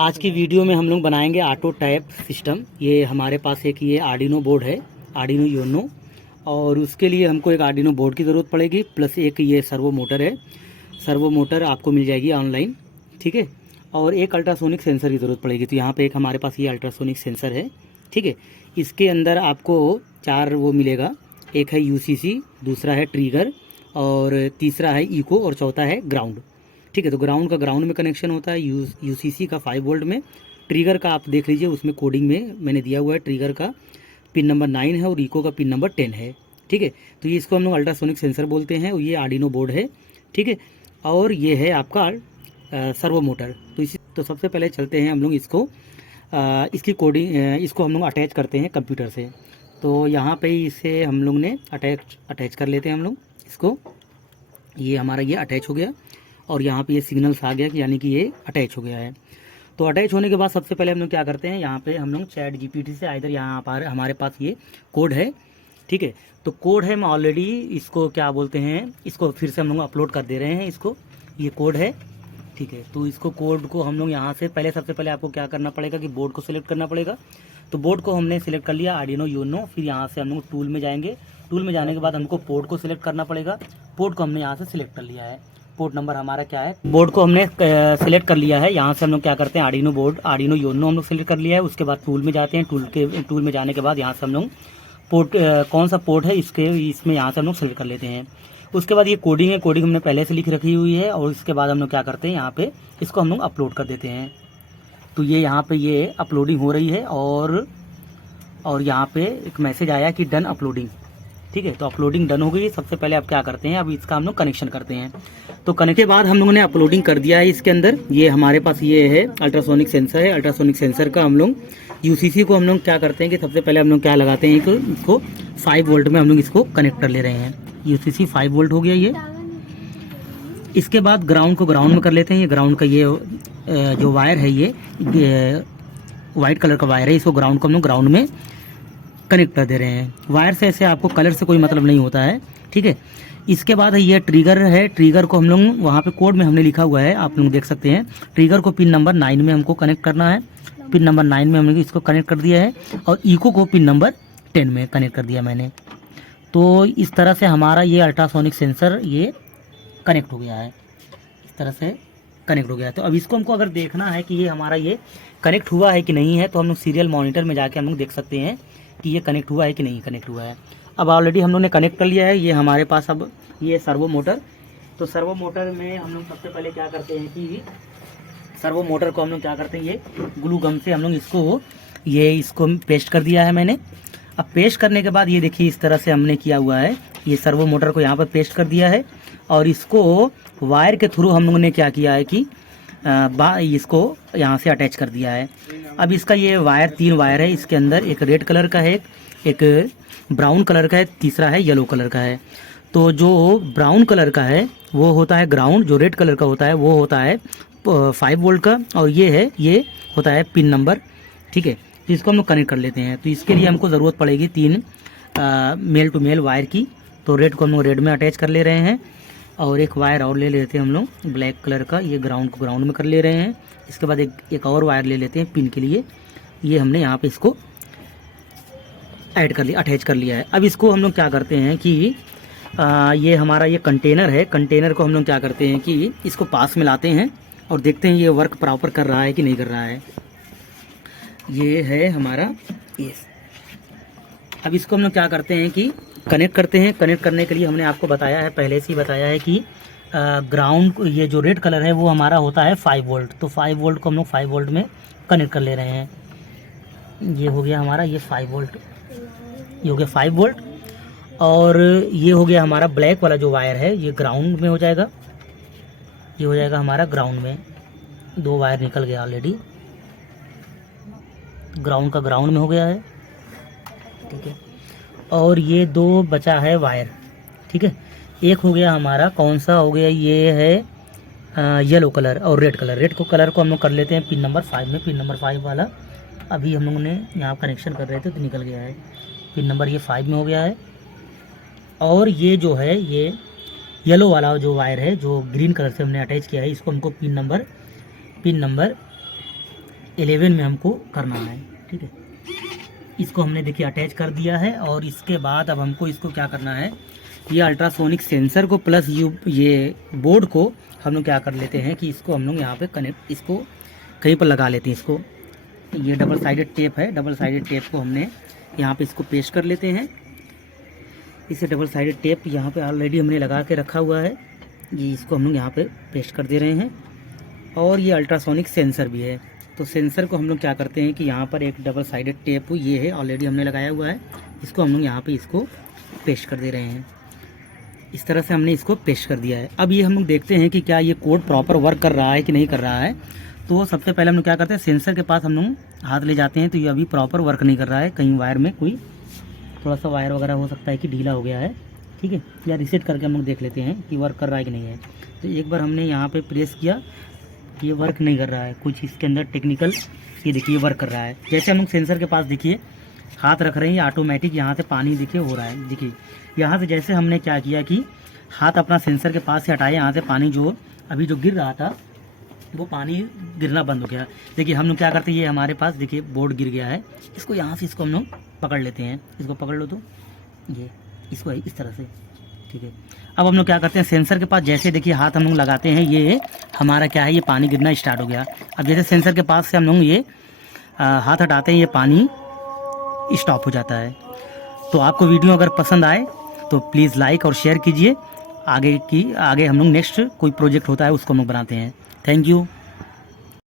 आज की वीडियो में हम लोग बनाएंगे ऑटो टाइप सिस्टम। ये हमारे पास एक ये आर्डिनो बोर्ड है, आर्डिनो यूनो, और उसके लिए हमको एक आर्डिनो बोर्ड की ज़रूरत पड़ेगी, प्लस एक ये सर्वो मोटर है। सर्वो मोटर आपको मिल जाएगी ऑनलाइन, ठीक है। और एक अल्ट्रासोनिक सेंसर की ज़रूरत पड़ेगी। तो यहाँ पे एक हमारे पास ये अल्ट्रासोनिक सेंसर है, ठीक है। इसके अंदर आपको 4 वो मिलेगा, एक है यूसीसी, दूसरा है ट्रिगर, और तीसरा है इको, और चौथा है ग्राउंड, ठीक है। तो ग्राउंड में कनेक्शन होता है, यूसीसी का 5 वोल्ट में। ट्रिगर का आप देख लीजिए, उसमें कोडिंग में मैंने दिया हुआ है, ट्रिगर का पिन नंबर 9 है और इको का पिन नंबर 10 है, ठीक है। तो ये इसको हम लोग अल्ट्रासोनिक सेंसर बोलते हैं, और ये आर्डिनो बोर्ड है, ठीक है। और ये है आपका सर्वो मोटर। तो सबसे पहले चलते हैं हम लोग इसको इसकी कोडिंग इसको हम लोग अटैच करते हैं कंप्यूटर से। तो यहाँ पे इसे हम लोग ने अटैच कर लेते हैं हम लोग इसको। ये हमारा ये अटैच हो गया, और यहाँ पे ये सिग्नल्स आ गया कि यानी कि ये अटैच हो गया है। तो अटैच होने के बाद सबसे पहले हम लोग क्या करते हैं, यहाँ पे हम लोग चैट जीपीटी से इधर यहाँ पर हमारे पास ये कोड है, ठीक है। तो कोड है, हम ऑलरेडी इसको क्या बोलते हैं, इसको फिर से हम लोग अपलोड कर दे रहे हैं इसको। ये कोड है, ठीक है। तो इसको कोड को हम लोग यहाँ से सबसे पहले आपको क्या करना पड़ेगा कि बोर्ड को सिलेक्ट करना पड़ेगा। तो बोर्ड को हमने सिलेक्ट कर लिया, आर्डिनो यूनो। फिर यहाँ से हम लोग टूल में जाएंगे। टूल में जाने के बाद हमको पोर्ट को सिलेक्ट करना पड़ेगा। पोर्ट को हमने यहाँ से सिलेक्ट कर लिया है। पोर्ट नंबर हमारा क्या है, बोर्ड को हमने सिलेक्ट कर लिया है। यहाँ से हम लोग क्या करते हैं, आर्डिनो यूनो हम लोग सिलेक्ट कर लिया है। उसके बाद टूल में जाते हैं। टूल में जाने के बाद यहाँ से हम लोग पोर्ट कौन सा पोर्ट है इसमें यहाँ से हम लोग सिलेक्ट कर लेते हैं। उसके बाद ये कोडिंग है, कोडिंग हमने पहले से लिख रखी हुई है। और उसके बाद हम लोग क्या करते हैं, यहाँ पे इसको हम लोग अपलोड कर देते हैं। तो ये यहाँ पे ये अपलोडिंग हो रही है, और यहाँ पे एक मैसेज आया कि डन अपलोडिंग, ठीक है। तो अपलोडिंग डन हो गई। सबसे पहले आप क्या करते हैं, अब इसका हम लोग कनेक्शन करते हैं। तो कनेक्ट के बाद हम लोगों ने अपलोडिंग कर दिया है इसके अंदर। ये हमारे पास ये है अल्ट्रासोनिक सेंसर है। अल्ट्रासोनिक सेंसर का हम लोग यूसीसी को हम लोग क्या करते हैं कि सबसे पहले हम लोग क्या लगाते हैं, इसको 5 वोल्ट में हम लोग इसको कनेक्ट कर ले रहे हैं। यूसीसी 5 वोल्ट हो गया ये। इसके बाद ग्राउंड को ग्राउंड में कर लेते हैं। ये ग्राउंड का ये जो वायर है, ये वाइट कलर का वायर है, इसको ग्राउंड को हम लोग ग्राउंड में कनेक्ट कर दे रहे हैं। वायर से ऐसे आपको कलर से कोई मतलब नहीं होता है, ठीक है। इसके बाद ये ट्रिगर है। ट्रिगर को हम लोग वहाँ पे कोड में हमने लिखा हुआ है, आप लोग देख सकते हैं। ट्रिगर को पिन नंबर 9 में हमको कनेक्ट करना है। पिन नंबर 9 में हमने इसको कनेक्ट कर दिया है, और इको को पिन नंबर 10 में कनेक्ट कर दिया मैंने। तो इस तरह से हमारा ये अल्ट्रासोनिक सेंसर ये कनेक्ट हो गया है, इस तरह से कनेक्ट हो गया है। तो अब इसको हमको अगर देखना है कि ये हमारा ये कनेक्ट हुआ है कि नहीं है, तो हम लोग सीरियल मॉनिटर में जाके हम लोग देख सकते हैं कि ये कनेक्ट हुआ है कि नहीं कनेक्ट हुआ है। अब ऑलरेडी हम लोग ने कनेक्ट कर लिया है। ये हमारे पास अब ये सर्वो मोटर। तो सर्वो मोटर में हम लोग सबसे पहले क्या करते हैं कि सर्वो मोटर को हम लोग क्या करते हैं, ये ग्लू गम से हम लोग इसको पेस्ट कर दिया है मैंने। अब पेस्ट करने के बाद ये देखिए इस तरह से हमने किया हुआ है। ये सर्वो मोटर को यहाँ पर पेस्ट कर दिया है, और इसको वायर के थ्रू हम लोगों ने क्या किया है कि इसको यहाँ से अटैच कर दिया है। अब इसका ये वायर 3 वायर है इसके अंदर। एक रेड कलर का है, एक ब्राउन कलर का है, तीसरा है येलो कलर का है। तो जो ब्राउन कलर का है वो होता है ग्राउंड, जो रेड कलर का होता है वो होता है 5 वोल्ट का, और ये होता है पिन नंबर, ठीक है। तो इसको हम लोग कनेक्ट कर लेते हैं। तो इसके लिए हमको ज़रूरत पड़ेगी 3 मेल टू मेल वायर की। तो रेड को हम लोग रेड में अटैच कर ले रहे हैं, और एक वायर और ले लेते हैं हम लोग ब्लैक कलर का। ये ग्राउंड को ग्राउंड में कर ले रहे हैं। इसके बाद एक और वायर ले लेते हैं पिन के लिए। ये हमने यहाँ पे इसको ऐड कर लिया, अटैच कर लिया है। अब इसको हम लोग क्या करते हैं कि ये हमारा ये कंटेनर है। कंटेनर को हम लोग क्या करते हैं कि इसको पास में लाते हैं, और देखते हैं ये वर्क प्रॉपर कर रहा है कि नहीं कर रहा है। ये है हमारा ये। अब इसको हम लोग क्या करते हैं कि कनेक्ट करते हैं। कनेक्ट करने के लिए हमने आपको बताया है, पहले से ही बताया है कि ग्राउंड ये जो रेड कलर है वो हमारा होता है 5 वोल्ट। तो 5 वोल्ट को हम लोग 5 वोल्ट में कनेक्ट कर ले रहे हैं। ये हो गया हमारा ये 5 वोल्ट, ये हो गया 5 वोल्ट। और ये हो गया हमारा ब्लैक वाला जो वायर है, ये ग्राउंड में हो जाएगा। ये हो जाएगा हमारा ग्राउंड में। 2 वायर निकल गया ऑलरेडी, ग्राउंड का ग्राउंड में हो गया है, ठीक है। और ये 2 बचा है वायर, ठीक है। एक हो गया हमारा कौन सा हो गया, ये है येलो कलर और रेड कलर। रेड को कलर को हम लोग कर लेते हैं पिन नंबर 5 में। पिन नंबर 5 वाला अभी हम लोगों ने यहाँ कनेक्शन कर रहे थे तो निकल गया है। पिन नंबर ये 5 में हो गया है। और ये जो है ये येलो वाला जो वायर है जो ग्रीन कलर से हमने अटैच किया है, इसको हमको पिन नंबर पिन नंबर 11 में हमको करना है। ठीक है, इसको हमने देखिए अटैच कर दिया है। और इसके बाद अब हमको इसको क्या करना है, ये अल्ट्रासोनिक सेंसर को प्लस ये बोर्ड को हम लोग क्या कर लेते हैं कि इसको हम लोग यहाँ पे कनेक्ट, इसको कहीं पर लगा लेते हैं। इसको ये डबल साइडेड टेप है, डबल साइडेड टेप को हमने यहाँ पे इसको पेस्ट कर लेते हैं। इसे डबल साइडेड टेप यहाँ पे ऑलरेडी हमने लगा के रखा हुआ है, ये इसको हम लोग यहाँ पे पेस्ट कर दे रहे हैं। और ये अल्ट्रासोनिक सेंसर भी है, तो सेंसर को हम लोग क्या करते हैं कि यहाँ पर एक डबल साइडेड टेप ये है ऑलरेडी हमने लगाया हुआ है, इसको हम लोग यहाँ पे इसको पेस्ट कर दे रहे हैं। इस तरह से हमने इसको पेस्ट कर दिया है। अब ये हम लोग देखते हैं कि क्या ये कोड प्रॉपर वर्क कर रहा है कि नहीं कर रहा है। तो सबसे पहले हम लोग क्या करते हैं, सेंसर के पास हम लोग हाथ ले जाते हैं, तो ये अभी प्रॉपर वर्क नहीं कर रहा है। कहीं वायर में कोई थोड़ा सा वायर वगैरह हो सकता है कि ढीला हो गया है। ठीक है, या रिसेट करके हम लोग देख लेते हैं कि वर्क कर रहा है कि नहीं है। तो एक बार हमने यहाँ पे प्रेस किया, ये वर्क नहीं कर रहा है, कुछ इसके अंदर टेक्निकल, ये देखिए वर्क कर रहा है। जैसे हम लोग सेंसर के पास देखिए हाथ रख रहे हैं, ऑटोमेटिक यहाँ से पानी देखिए हो रहा है। देखिए यहाँ से जैसे हमने क्या किया कि हाथ अपना सेंसर के पास से हटाए, यहाँ से पानी जो अभी जो गिर रहा था वो पानी गिरना बंद हो गया। देखिए हम लोग क्या करते हैं, ये हमारे पास देखिए बोर्ड गिर गया है, इसको यहाँ से इसको हम लोग पकड़ लेते हैं। इसको पकड़ लो तो ये इसको इस तरह से। ठीक है, अब हम लोग क्या करते हैं, सेंसर के पास जैसे देखिए हाथ हम लोग लगाते हैं, ये हमारा क्या है, ये पानी गिरना स्टार्ट हो गया। अब जैसे सेंसर के पास से हम लोग ये हाथ हटाते हैं, ये पानी स्टॉप हो जाता है। तो आपको वीडियो अगर पसंद आए तो प्लीज़ लाइक और शेयर कीजिए। आगे हम लोग नेक्स्ट कोई प्रोजेक्ट होता है उसको हम लोग बनाते हैं। Thank you.